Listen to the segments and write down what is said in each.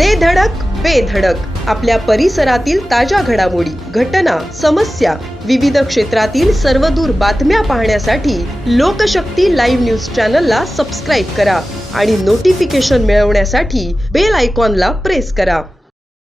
दे धडक बेधडक आपल्या परिसरातील ताज्या घडामोडी घटना समस्या विविध क्षेत्रातील सर्वदूर बातम्या पाहण्यासाठी लोकशक्ती लाईव्ह न्यूज चॅनलला सबस्क्राईब करा आणि नोटिफिकेशन मिळवण्यासाठी बेल आयकॉनला प्रेस करा.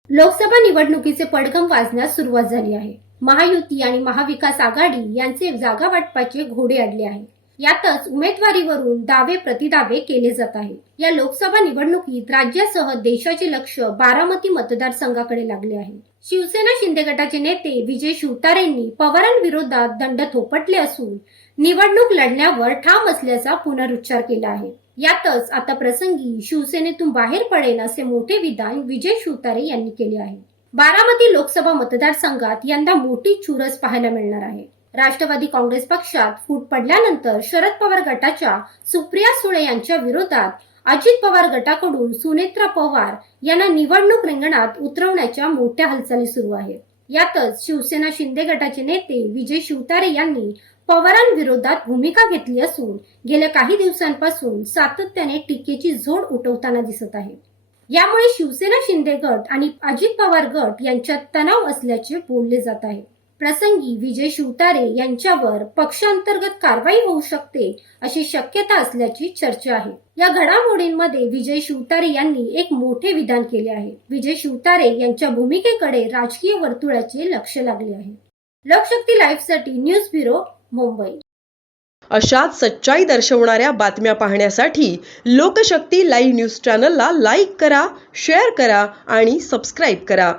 लोकसभा निवडणुकीचे पडगम वाजण्यास सुरुवात झाली आहे. महायुती आणि महाविकास आघाडी यांचे जागा वाटपाचे घोडे अडले आहे यातच उमेदवारीवरून दावे प्रतिदावे केले जात आहेत. या लोकसभा निवडणुकीत राज्यासह देशाचे लक्ष बारामती मतदारसंघाकडे लागले आहे. शिवसेना शिंदे गटाचे नेते विजय शिवतारेंनी पवारांविरोधात दंड थोपटले असून निवडणूक लढण्यावर ठाम असल्याचा पुनरुच्चार केला आहे. यातच आता प्रसंगी शिवसेनेतून बाहेर पडेल असे मोठे विधान विजय शिवतारे यांनी केले आहे. बारामती लोकसभा मतदारसंघात यंदा मोठी चुरस पाहायला मिळणार आहे. राष्ट्रवादी काँग्रेस पक्षात फूट पडल्यानंतर शरद पवार गटाच्या सुप्रिया सुळे यांच्या विरोधात अजित पवार गटाकडून सुनेत्रा पवार यांना निवडणूक रिंगणात उतरवण्याच्या मोठ्या हालचाली सुरू आहेत. यातच शिवसेना शिंदे गटाचे नेते विजय शिवतारे यांनी पवारांविरोधात भूमिका घेतली असून गेल्या काही दिवसांपासून सातत्याने टीकेची झोड उठवताना दिसत आहे. यामुळे शिवसेना शिंदे गट आणि अजित पवार गट यांच्यात तणाव असल्याचे बोलले जात आहे. प्रसंगी विजय शिवतारे यांच्यावर पक्षांतर्गत कारवाई होऊ शकते अशी शक्यता असल्याची चर्चा आहे. या घडामोडींमध्ये विजय शिवतारे यांनी एक मोठे विधान केले आहे. विजय शिवतारे यांच्या भूमिकेकडे राजकीय वर्तुळाचे लक्ष लागले आहे. लोकशक्ती लाईव्हसाठी न्यूज ब्युरो मुंबई. अशाच सच्चाई दर्शवणाऱ्या बातम्या पाहण्यासाठी लोकशक्ती लाईव्ह न्यूज चॅनलला लाईक करा शेअर करा आणि सबस्क्राईब करा.